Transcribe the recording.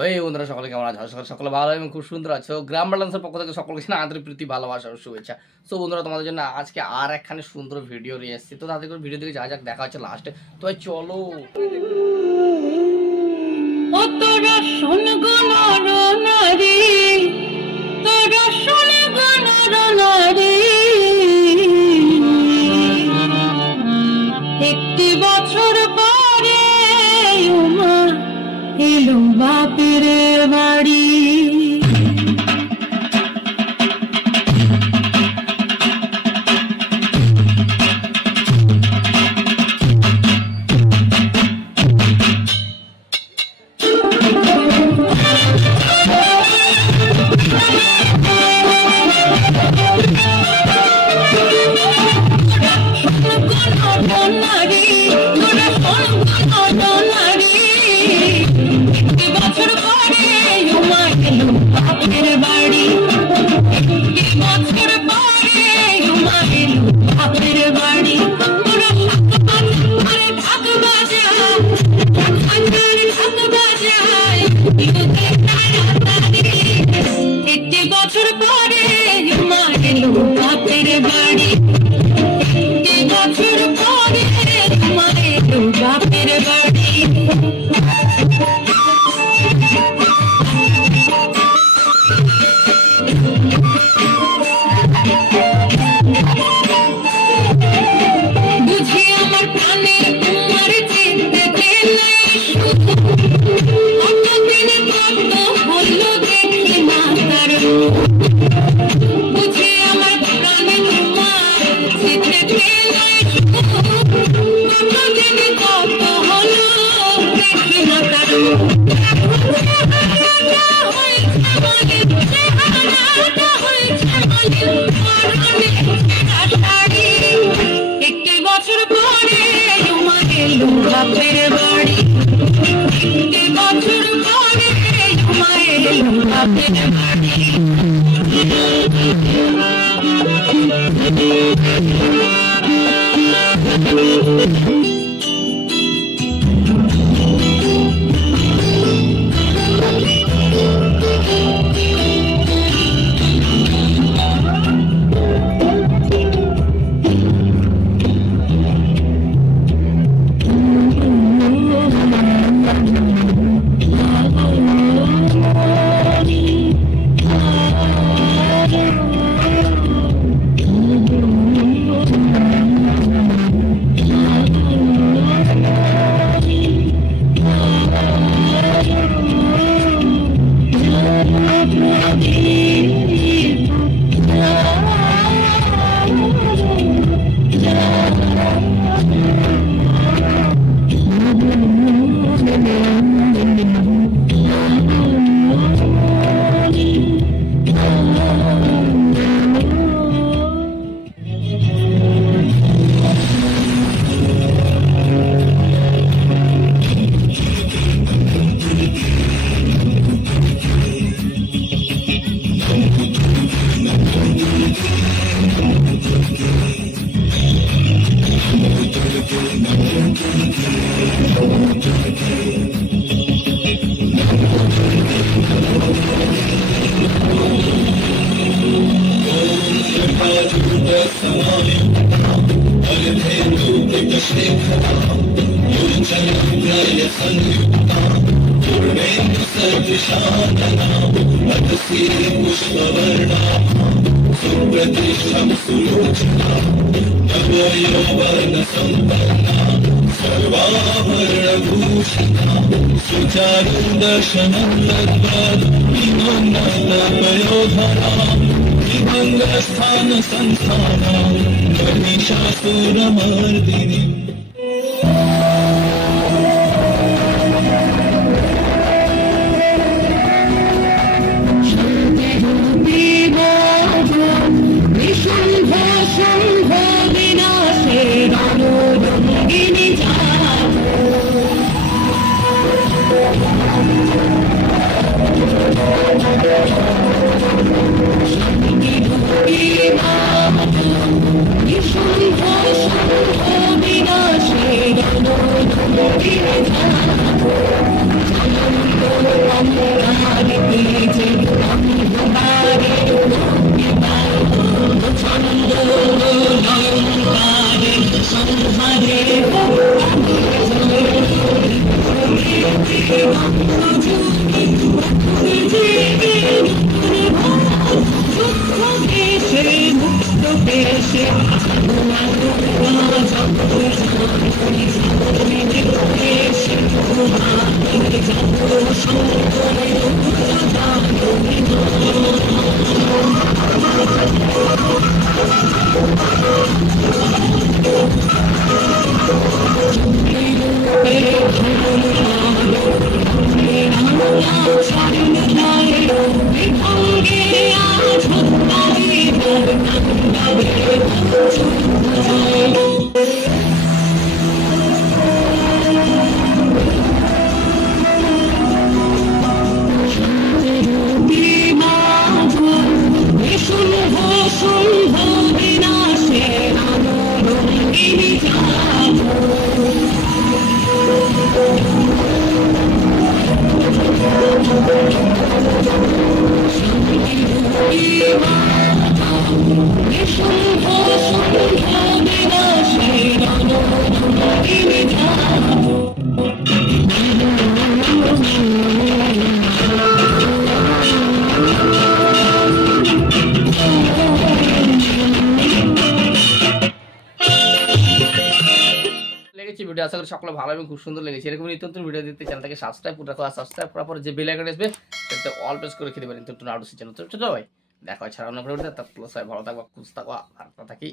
ওই বন্ধুরা সকলে কেমন আছো? আশা করি সকলে ভালো এবং খুব সুন্দর আছো। গ্রাম বালান্সের পক্ষ থেকে সকলকে জানাই আন্তরিক প্রীতি, ভালোবাসা ও শুভেচ্ছা। সো বন্ধুরা, তোমাদের জন্য আজকে আর একখানে সুন্দর ভিডিও নিয়ে এসেছি। তো তাদের ভিডিও থেকে যা যাক দেখা হচ্ছে লাস্টে। তো চলো। ও তোরা শোন গো নরনারী, তোরা শোন গো নরনারী, একটি বছর পরে উমা এলো বাপের বাড়ি। বিনাশে লেগেছে ভিডিও, আশা করি সকলে ভালো এবং খুব সুন্দর লেগেছে। এরকম নিত্য নতুন ভিডিও দিতে চ্যানেলটাকে সাবস্ক্রাইব করে রাখো, আর সাবস্ক্রাইব করার পরে যে বেল আইকন আসবে সেটাতে অল প্রেস করে রেখে দেবেন নিত্য নতুন আরো চ্যানেল। তো ছোট ভাই দেখা হয় ছাড়ানো করে উঠে, তার প্লাস ভালো থাকবা, খুশি থাকবা, আর থাকি